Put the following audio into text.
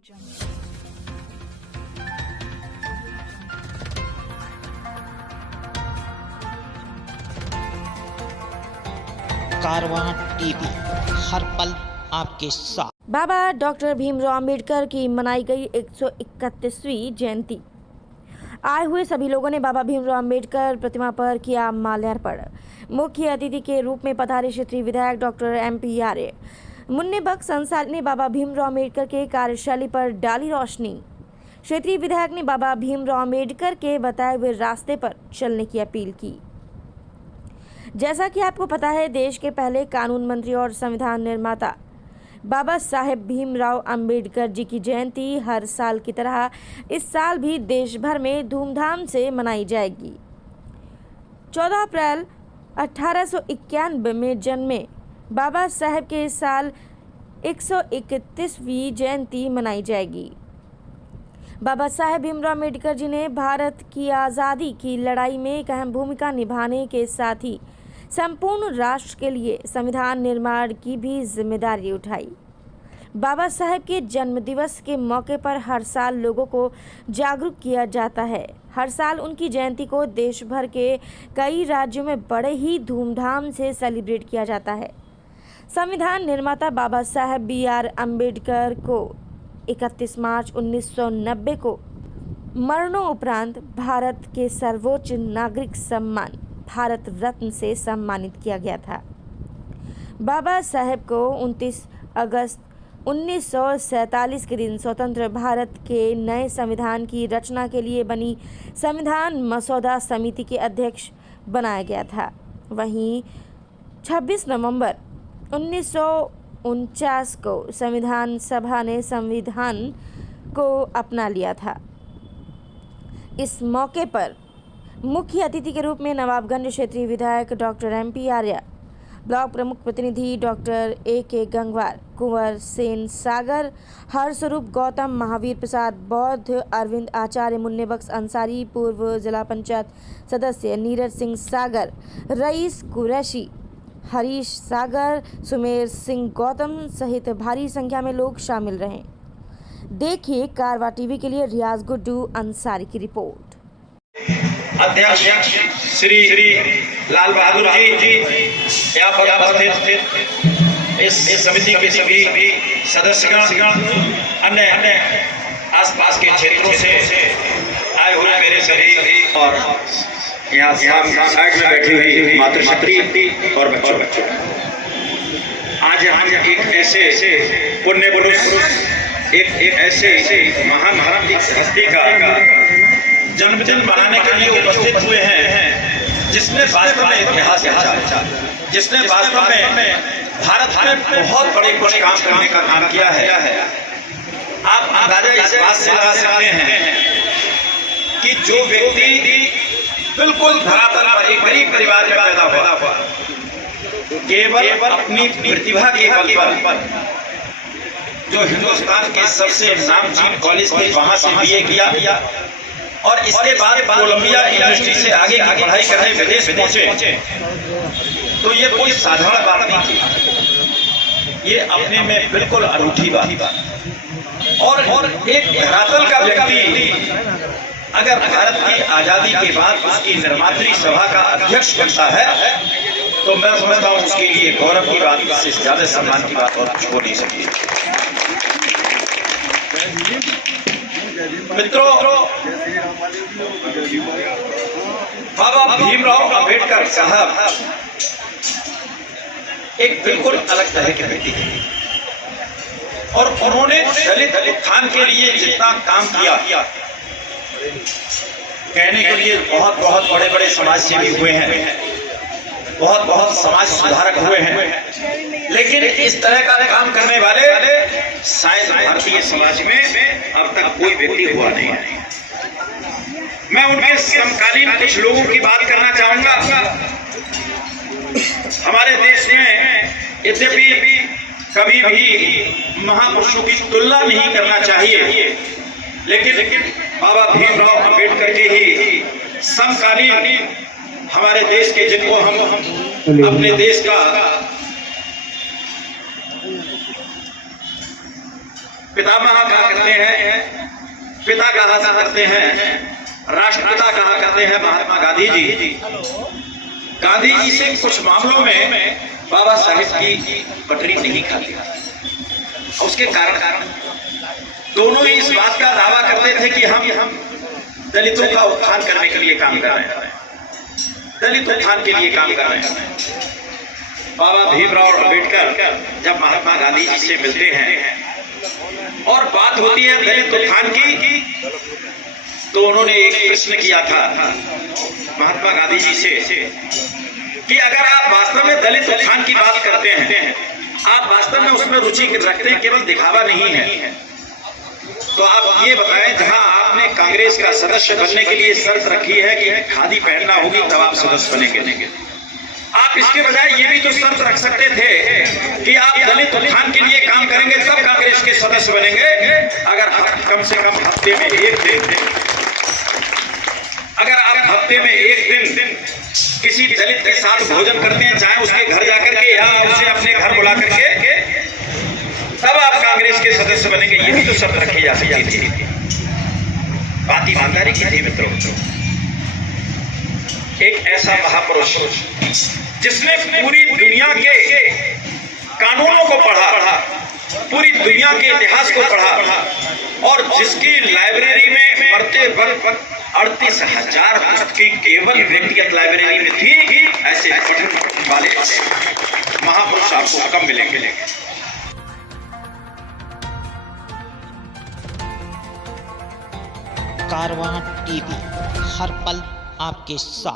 कारवां TV, हर पल आपके साथ। बाबा डॉक्टर भीमराव अंबेडकर की मनाई गई 131वीं जयंती। आए हुए सभी लोगों ने बाबा भीमराव अंबेडकर प्रतिमा पर किया माल्यार्पण। मुख्य अतिथि के रूप में पधारे क्षेत्रीय विधायक डॉक्टर MP आर्य। मुन्ने बख्श अंसारी ने बाबा भीमराव अंबेडकर के कार्यशैली पर डाली रोशनी। क्षेत्रीय विधायक ने बाबा भीमराव अंबेडकर के बताए हुए रास्ते पर चलने की अपील की। जैसा कि आपको पता है, देश के पहले कानून मंत्री और संविधान निर्माता बाबा साहेब भीमराव अंबेडकर जी की जयंती हर साल की तरह इस साल भी देश भर में धूमधाम से मनाई जाएगी। 14 अप्रैल 1891 में जन्मे बाबा साहेब के इस साल 131वीं जयंती मनाई जाएगी। बाबा साहेब भीमराव अंबेडकर जी ने भारत की आज़ादी की लड़ाई में एक अहम भूमिका निभाने के साथ ही संपूर्ण राष्ट्र के लिए संविधान निर्माण की भी जिम्मेदारी उठाई। बाबा साहेब के जन्मदिवस के मौके पर हर साल लोगों को जागरूक किया जाता है। हर साल उनकी जयंती को देश भर के कई राज्यों में बड़े ही धूमधाम से सेलिब्रेट किया जाता है। संविधान निर्माता बाबा साहेब BR अम्बेडकर को 31 मार्च 1990 को मरणोपरांत भारत के सर्वोच्च नागरिक सम्मान भारत रत्न से सम्मानित किया गया था। बाबा साहेब को 29 अगस्त 1947 के दिन स्वतंत्र भारत के नए संविधान की रचना के लिए बनी संविधान मसौदा समिति के अध्यक्ष बनाया गया था। वहीं 26 नवंबर 1949 को संविधान सभा ने संविधान को अपना लिया था। इस मौके पर मुख्य अतिथि के रूप में नवाबगंज क्षेत्रीय विधायक डॉक्टर MP आर्य, ब्लॉक प्रमुख प्रतिनिधि डॉक्टर AK गंगवार, कुंवर सेन सागर, हरस्वरूप गौतम, महावीर प्रसाद बौद्ध, अरविंद आचार्य, मुन्ने बख्श अंसारी, पूर्व जिला पंचायत सदस्य नीरज सिंह सागर, रईस कुरैशी, हरीश सागर, सुमेर सिंह गौतम सहित भारी संख्या में लोग शामिल रहे। देखिए कारवां टीवी के लिए रियाज गुड्डू अंसारी की रिपोर्ट। अध्यक्ष श्री लाल बहादुर जी यहाँ पर उपस्थित इस समिति के सभी सदस्यगण, अन्य आसपास के क्षेत्रों से आए हुए मेरे सभी और यहाँ साइड में बैठी हुई मातृशक्ति और बच्चों, आज हम एक ऐसे पुण्य पुरुष, एक ऐसे महान हस्ती का जन्मदिन मनाने के लिए उपस्थित हुए हैं जिसने वास्तव में इतिहास रचा, जिसने वास्तव में भारत में बहुत बड़े कुछ काम करने का काम किया है। आप अंदाजा इस बात से लगा सकते हैं कि जो व्यक्ति बिल्कुल धरातल पर एक गरीब परिवार में पैदा हुआ, केवल अपनी प्रतिभा के बल पर जो हिंदुस्तान के सबसे नामचीन कॉलेज थे वहां से BA किया और इसके बाद कोलंबिया यूनिवर्सिटी से आगे की पढ़ाई करने विदेश पहुंचे, तो ये कोई साधारण बात नहीं थी, ये अपने में बिल्कुल अनूठी बात। और एक धरातल का व्यक्ति अगर भारत की आजादी के बाद उसकी निर्मात्री सभा का अध्यक्ष बनता है तो मैं समझता हूँ उसके लिए गौरव की बात, इससे ज्यादा सम्मान की बात और कुछ हो नहीं सकती। मित्रों, बाबा भीमराव अंबेडकर साहब एक बिल्कुल अलग तरह के व्यक्ति थे और उन्होंने दलित उत्थान के लिए जितना काम किया, कहने के लिए बहुत बड़े बड़े समाज सेवी हुए हैं, बहुत समाज सुधारक हुए हैं, लेकिन इस तरह का काम करने वाले शायद भारतीय समाज में अब तक कोई व्यक्ति हुआ नहीं है। मैं उनके समकालीन कुछ लोगों की बात करना चाहूंगा। हमारे देश में यद्यपि कभी भी महापुरुषों की तुलना नहीं करना चाहिए, लेकिन बाबा भीमराव अंबेडकर के ही समकालीन हमारे देश के, जिनको हम अपने देश का पितामह कहा करते हैं, पिता कहा करते हैं, राष्ट्रपिता कहा करते हैं महात्मा गांधी जी। गांधी जी से कुछ मामलों में बाबा साहेब की पटरी नहीं खाती। उसके कारण दोनों ही इस बात का दावा करते थे कि हम दलितों का उत्थान करने के लिए काम कर रहे हैं, दलित उत्थान के लिए काम कर रहे हैं। बाबा भीमराव अंबेडकर जब महात्मा गांधी जी से मिलते हैं और बात होती है दलित उत्थान की, तो उन्होंने एक प्रश्न किया था महात्मा गांधी जी से कि अगर आप वास्तव में दलित उत्थान की बात करते हैं, आप वास्तव में उसमें रुचि रखते हैं, केवल दिखावा नहीं है, तो आप ये बताएं जहां आपने कांग्रेस का सदस्य बनने के लिए शर्त रखी है कि खादी पहनना होगी तब आप सदस्य बनेंगे, आप इसके बजाय ये भी तो शर्त रख सकते थे कि आप दलित उत्थान के लिए काम करेंगे तब कांग्रेस के सदस्य बनेंगे। अगर कम से कम हफ्ते में एक दिन, अगर आप हफ्ते में एक दिन किसी दलित के साथ भोजन करते हैं, चाहे उसके घर जाकर के या उसे अपने घर बुला करके, तब आप कांग्रेस के सदस्य बनेंगे, ये भी तो शर्त रखी जा सकती थी। बात ईमानदारी की थी मित्रों। एक ऐसा महापुरुष जिसने पूरी दुनिया के कानूनों को पढ़ा, पूरी दुनिया के इतिहास को पढ़ा और जिसकी लाइब्रेरी में पढ़ते वक्त 38,000 पुस्तकें केवल व्यक्तिगत लाइब्रेरी में थी, ऐसे पठन वाले महापुरुष आपको कम मिलेंगे। कारवां टीवी, हर पल आपके साथ।